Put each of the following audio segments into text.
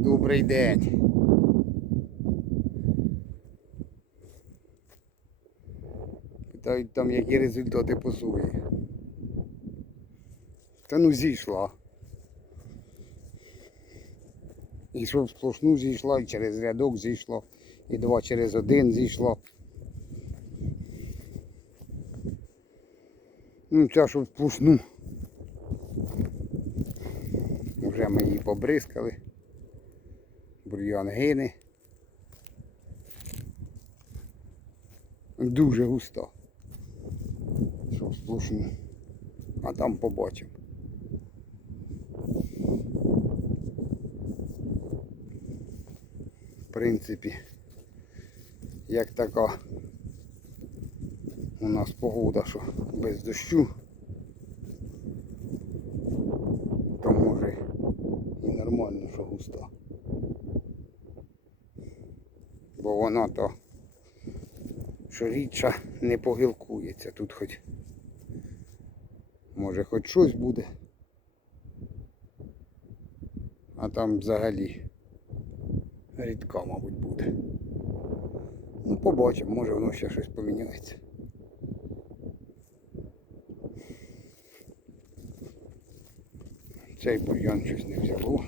Добрий день. Питають там, які результати по сої. Та ну зійшла. І що в сплошну зійшла, і через рядок зійшло, і два через один зійшло. Ну, ця що в сплошну. Вже ми її побризкали. Бур'ян гине. Дуже густа. Що сплошну. А там побачимо. В принципі, як така у нас погода, що без дощу, то може і нормально, що густа. Бо вона то, що рідша не погілкується. Тут хоч може хоч щось буде. А там взагалі рідка, мабуть, буде. Ну, побачимо, може воно ще щось поміняється. Цей бур'ян щось не взяло.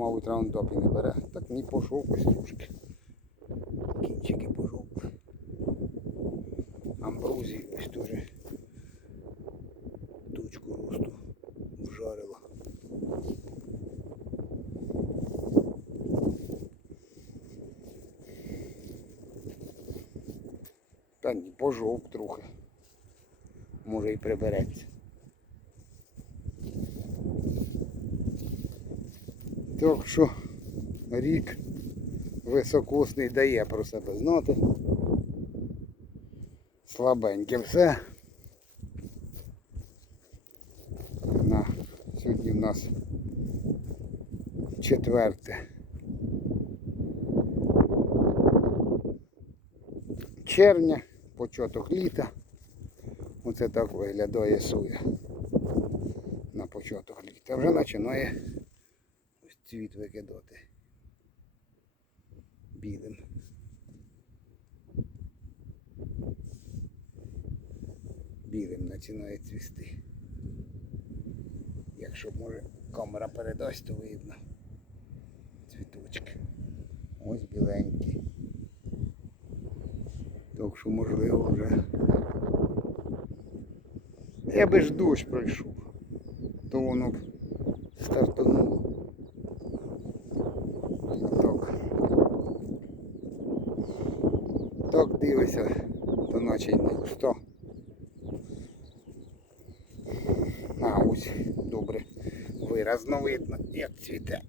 Мабуть, раундап і не бере. Так не пошов ось трошки. Кінчики пошов. Амброзії ось теж точку росту вжарила. Та ні, пожовк трохи. Може і прибереться. Так що рік високосний дає про себе знати. Слабеньке все. На сьогодні в нас четверте. Червня, початок літа. Оце так виглядає соя на початок літа. Вже починає цвіт викидати білим. Білим починає цвісти. Якщо може камера передасть, то видно цвіточки. Ось біленькі. Так що можливо вже. Я би ж дощ пройшов, то воно б стартануло. Так. Так дивися, то ночі не густо. А ось добре виразно видно, як цвіте.